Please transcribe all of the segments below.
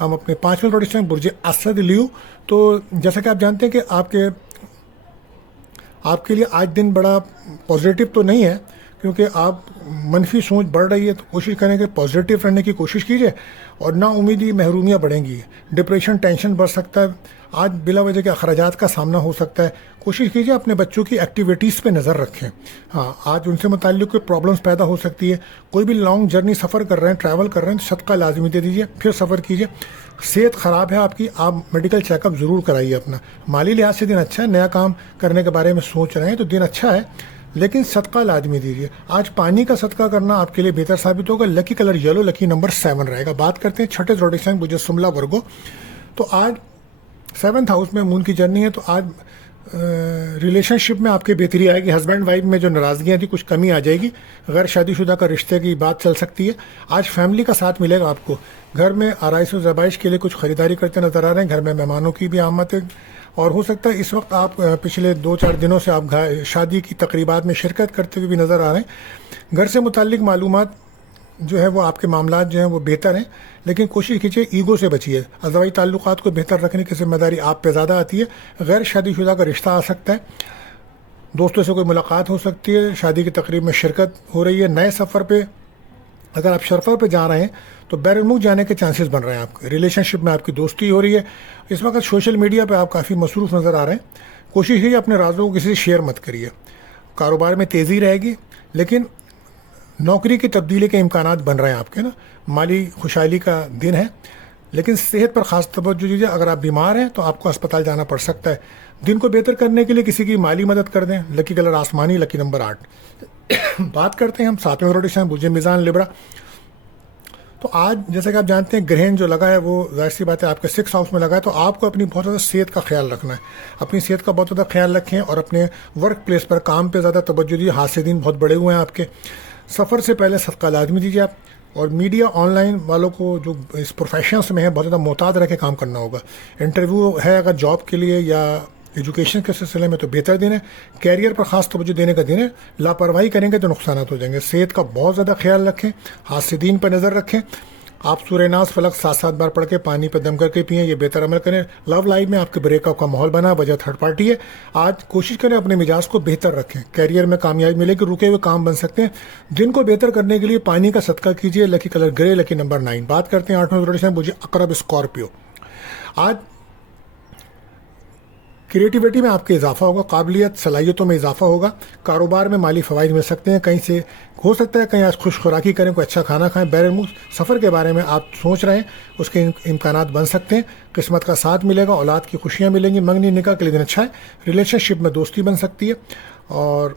ہم اپنے 5ویں zodiac sign برج اسد لیو. تو جیسا کہ آپ جانتے ہیں کہ آپ کے لیے آج دن بڑا پازیٹیو تو نہیں ہے، کیونکہ آپ منفی سوچ بڑھ رہی ہے. تو کوشش کریں کہ پازیٹیو رہنے کی کوشش کیجیے، اور نا امیدی محرومیاں بڑھیں گی، ڈپریشن ٹینشن بڑھ سکتا ہے، آج بلا وجہ کے اخراجات کا سامنا ہو سکتا ہے. کوشش کیجیے اپنے بچوں کی ایکٹیویٹیز پہ نظر رکھیں. ہاں، آج ان سے متعلق کوئی پرابلمس پیدا ہو سکتی ہے. کوئی بھی لانگ جرنی سفر کر رہے ہیں، ٹریول کر رہے ہیں، صدقہ لازمی دے دیجیے، پھر سفر کیجیے. صحت خراب ہے آپ کی، آپ میڈیکل چیک اپ ضرور کرائیے اپنا. مالی لحاظ سے دن اچھا ہے، نیا کام کرنے کے بارے میں سوچ رہے ہیں تو دن اچھا ہے، لیکن صدقہ لازمی دیجیے. آج پانی کا صدقہ کرنا آپ کے لیے بہتر ثابت ہوگا. لکی کلر یلو، لکی نمبر 7 رہے گا. بات کرتے ہیں چھٹے زوڈک سائن برج شملہ ورگو. تو آج 7th ہاؤس میں مون کی جرنی ہے. تو آج ریلیشن شپ میں آپ کی بہتری آئے گی. ہسبینڈ وائف میں جو ناراضگیاں تھیں کچھ کمی آ جائے گی. غیر شادی شدہ کا رشتے کی بات چل سکتی ہے. آج فیملی کا ساتھ ملے گا آپ کو. گھر میں آرائش و زیبائش کے لیے کچھ خریداری کرتے نظر آ رہے ہیں. گھر میں مہمانوں کی بھی آمد ہے، اور ہو سکتا ہے اس وقت آپ پچھلے 2-4 دنوں سے آپ شادی کی تقریبات میں شرکت کرتے ہوئے بھی نظر آ رہے ہیں. گھر سے متعلق معلومات جو ہے وہ آپ کے معاملات جو ہیں وہ بہتر ہیں، لیکن کوشش کیجیے ایگو سے بچیے. ازواجی تعلقات کو بہتر رکھنے کی ذمہ داری آپ پہ زیادہ آتی ہے. غیر شادی شدہ کا رشتہ آ سکتا ہے، دوستوں سے کوئی ملاقات ہو سکتی ہے، شادی کی تقریب میں شرکت ہو رہی ہے. نئے سفر پہ اگر آپ سفر پہ جا رہے ہیں تو بیرون ملک جانے کے چانسز بن رہے ہیں. آپ کے ریلیشن شپ میں آپ کی دوستی ہو رہی ہے. اس وقت سوشل میڈیا پہ آپ کافی مصروف نظر آ رہے ہیں. کوشش کیجیے اپنے رازوں کو کسی سے شیئر مت کریے. کاروبار میں تیزی رہے گی، لیکن نوکری کی تبدیلی کے امکانات بن رہے ہیں آپ کے نا. مالی خوشحالی کا دن ہے، لیکن صحت پر خاص توجہ دیجیے. اگر آپ بیمار ہیں تو آپ کو اسپتال جانا پڑ سکتا ہے. دن کو بہتر کرنے کے لیے کسی کی مالی مدد کر دیں. لکی کلر آسمانی، لکی نمبر 8. بات کرتے ہیں ہم 7ویں زوڈک سائن برج میزان لبرا. تو آج جیسا کہ آپ جانتے ہیں گرہن جو لگا ہے وہ ظاہر سی بات ہے آپ کے 6 ہاؤس میں لگا ہے. تو آپ کو اپنی بہت زیادہ صحت کا خیال رکھنا ہے. اپنی صحت کا بہت زیادہ خیال رکھیں، اور اپنے ورک پلیس پر کام پہ زیادہ توجہ دیجیے. حادثے دن بہت بڑے ہوئے ہیں آپ کے. سفر سے پہلے صدقہ لازمی دیجیے آپ. اور میڈیا آن لائن والوں کو جو اس پروفیشنس میں ہیں بہت زیادہ محتاط رہ کے کام کرنا ہوگا. انٹرویو ہے اگر جاب کے لیے یا ایجوکیشن کے سلسلے میں تو بہتر دن ہے. کیریئر پر خاص توجہ دینے کا دن ہے. لاپرواہی کریں گے تو نقصانات ہو جائیں گے. صحت کا بہت زیادہ خیال رکھیں، حادثے دین پر نظر رکھیں. آپ سورہ ناس فلق 7 بار پڑھ کے پانی پہ دم کر کے پئیں، یہ بہتر عمل کریں. لو لائف میں آپ کے بریک اپ کا ماحول بنا، وجہ تھرڈ پارٹی ہے. آج کوشش کریں اپنے مزاج کو بہتر رکھیں. کیریئر میں کامیابی ملے گی، رکے ہوئے کام بن سکتے ہیں. دن کو بہتر کرنے کے لیے پانی کا صدقہ کیجیے. لکی کلر گرے، لکی نمبر 9. بات کرتے ہیں 8ویں زوڈک سائن برج عقرب اسکارپیو. آج کریٹیوٹی میں آپ کے اضافہ ہوگا، قابلیت صلاحیتوں میں اضافہ ہوگا. کاروبار میں مالی فوائد مل سکتے ہیں. کہیں سے ہو سکتا ہے کہیں آج خوش خوراکی کریں، کوئی اچھا کھانا کھائیں. بیرون ملک سفر کے بارے میں آپ سوچ رہے ہیں، اس کے امکانات بن سکتے ہیں. قسمت کا ساتھ ملے گا، اولاد کی خوشیاں ملیں گی. منگنی نکاح کے لیے دن اچھا ہے. ریلیشن شپ میں دوستی بن سکتی ہے، اور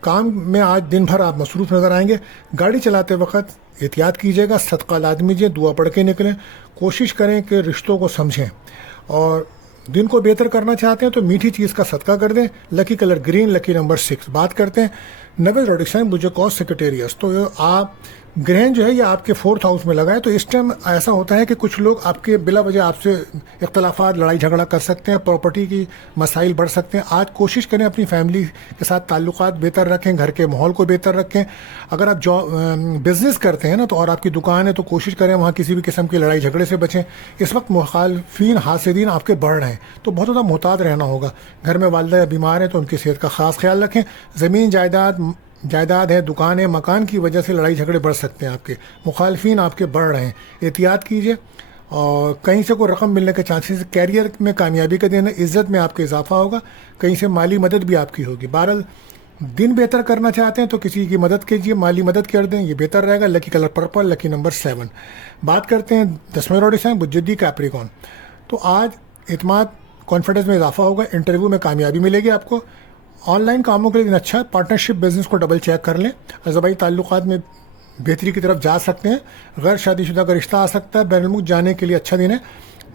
کام میں آج دن بھر آپ مصروف نظر آئیں گے. گاڑی چلاتے وقت احتیاط کیجیے گا. صدقہ لازمی دیجیے، دعا پڑھ کے نکلیں. کوشش کریں کہ رشتوں کو سمجھیں، اور دن کو بہتر کرنا چاہتے ہیں تو میٹھی چیز کا صدقہ کر دیں. لکی کلر گرین، لکی نمبر 6. بات کرتے ہیں 9ویں زوڈک سائن برج قوس سیکریٹریس. تو آپ گرہن جو ہے یہ آپ کے 4th ہاؤس میں لگا ہے. تو اس ٹائم ایسا ہوتا ہے کہ کچھ لوگ آپ کے بلا وجہ آپ سے اختلافات، لڑائی جھگڑا کر سکتے ہیں. پراپرٹی کی مسائل بڑھ سکتے ہیں. آج کوشش کریں اپنی فیملی کے ساتھ تعلقات بہتر رکھیں، گھر کے ماحول کو بہتر رکھیں. اگر آپ بزنس کرتے ہیں نا تو اور آپ کی دکان ہے تو کوشش کریں وہاں کسی بھی قسم کی لڑائی جھگڑے سے بچیں. اس وقت مخالفین، حاسدین آپ کے بڑھ رہے ہیں، تو بہت زیادہ محتاط رہنا ہوگا. گھر میں والدہ یا بیمار ہیں تو ان کی صحت کا خاص خیال رکھیں. زمین جائیداد ہے، دکان ہے، مکان کی وجہ سے لڑائی جھگڑے بڑھ سکتے ہیں. آپ کے مخالفین آپ کے بڑھ رہے ہیں، احتیاط کیجیے. اور کہیں سے کوئی رقم ملنے کے چانسز. کیریئر میں کامیابی کا دن ہے. عزت میں آپ کے اضافہ ہوگا. کہیں سے مالی مدد بھی آپ کی ہوگی. بہرحال دن بہتر کرنا چاہتے ہیں تو کسی کی مدد کیجیے، مالی مدد کر دیں، یہ بہتر رہے گا. لکی کلر پرپل، لکی نمبر 7. بات کرتے ہیں 10ویں زوڈک سائن برج جدی کیپریکون. تو آج اعتماد، کانفیڈنس میں اضافہ ہوگا. انٹرویو میں کامیابی ملے گی آپ کو. آن لائن کاموں کے لیے دن اچھا ہے. پارٹنرشپ بزنس کو ڈبل چیک کر لیں. ازواجی تعلقات میں بہتری کی طرف جا سکتے ہیں. غیر شادی شدہ کا رشتہ آ سکتا ہے. بین الملک جانے کے لیے اچھا دن ہے.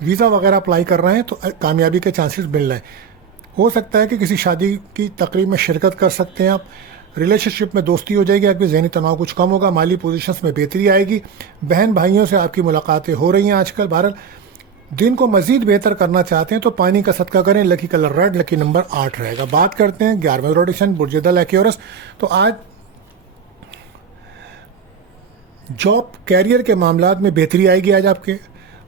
ویزا وغیرہ اپلائی کر رہے ہیں تو کامیابی کے چانسز مل رہے ہیں. ہو سکتا ہے کہ کسی شادی کی تقریب میں شرکت کر سکتے ہیں آپ. ریلیشن شپ میں دوستی ہو جائے گی. آپ کی ذہنی تناؤ کچھ کم ہوگا. مالی پوزیشنس میں بہتری آئے گی. بہن بھائیوں سے آپ کی ملاقاتیں ہو رہی ہیں آج کل. بہرحال دن کو مزید بہتر کرنا چاہتے ہیں تو پانی کا صدقہ کریں. لکی کلر ریڈ، لکی نمبر 8 رہے گا. بات کرتے ہیں 11ویں زوڈک سائن برج دل ایکیورس. تو آج جاب، کیریئر کے معاملات میں بہتری آئے گی. آج آپ کے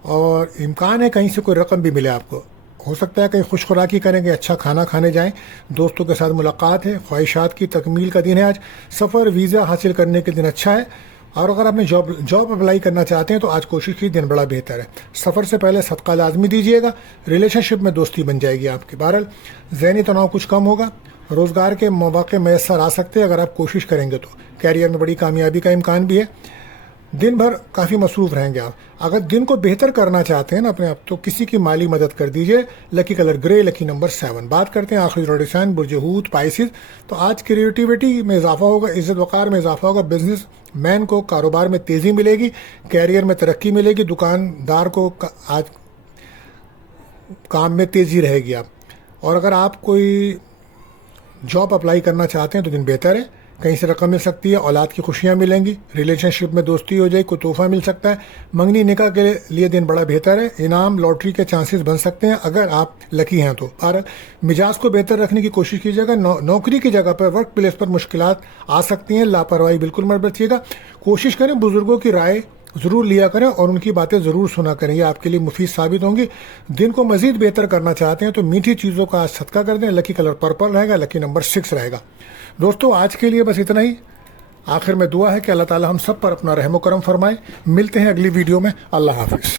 اور امکان ہے کہیں سے کوئی رقم بھی ملے آپ کو. ہو سکتا ہے کہیں خوش خوراکی کریں گے, اچھا کھانا کھانے جائیں, دوستوں کے ساتھ ملاقات ہے, خواہشات کی تکمیل کا دن ہے آج, سفر ویزا حاصل کرنے کے دن اچھا ہے. اور اگر آپ نے جاب اپلائی کرنا چاہتے ہیں تو آج کوشش کی دن بڑا بہتر ہے. سفر سے پہلے صدقہ لازمی دیجیے گا. ریلیشن شپ میں دوستی بن جائے گی آپ کی. بہرحال ذہنی تناؤ کچھ کم ہوگا. روزگار کے مواقع میسر آ سکتے ہیں اگر آپ کوشش کریں گے تو. کیریئر میں بڑی کامیابی کا امکان بھی ہے. دن بھر کافی مصروف رہیں گے آپ. اگر دن کو بہتر کرنا چاہتے ہیں نا اپنے آپ, تو کسی کی مالی مدد کر دیجئے. لکی کلر گرے, لکی نمبر 7. بات کرتے ہیں آخری زوڈک سائن برج حوت پائسز. تو آج کریٹیوٹی میں اضافہ ہوگا, عزت وقار میں اضافہ ہوگا. بزنس مین کو کاروبار میں تیزی ملے گی, کیریئر میں ترقی ملے گی. دکاندار کو آج کام میں تیزی رہے گی آپ. اور اگر آپ کوئی جاب اپلائی کرنا چاہتے ہیں تو دن بہتر ہے. کہیں سے رقم مل سکتی ہے, اولاد کی خوشیاں ملیں گی, ریلیشن شپ میں دوستی ہو جائے, کوئی تحفہ مل سکتا ہے. منگنی نکاح کے لیے دن بڑا بہتر ہے. انعام لاٹری کے چانسز بن سکتے ہیں اگر آپ لکی ہیں تو. اور مزاج کو بہتر رکھنے کی کوشش کیجیے گا. نوکری کی جگہ پر, ورک پلیس پر مشکلات آ سکتی ہیں. لاپرواہی بالکل مت برتیے گا. کوشش کریں بزرگوں کی رائے ضرور لیا کریں اور ان کی باتیں ضرور سنا کریں, یہ آپ کے لیے مفید ثابت ہوں گی. دن کو مزید بہتر کرنا چاہتے ہیں تو میٹھی چیزوں کا صدقہ کر دیں. لکی کلر پرپل رہے گا, لکی نمبر 6 رہے گا. دوستو آج کے لیے بس اتنا ہی. آخر میں دعا ہے کہ اللہ تعالی ہم سب پر اپنا رحم و کرم فرمائے. ملتے ہیں اگلی ویڈیو میں. اللہ حافظ.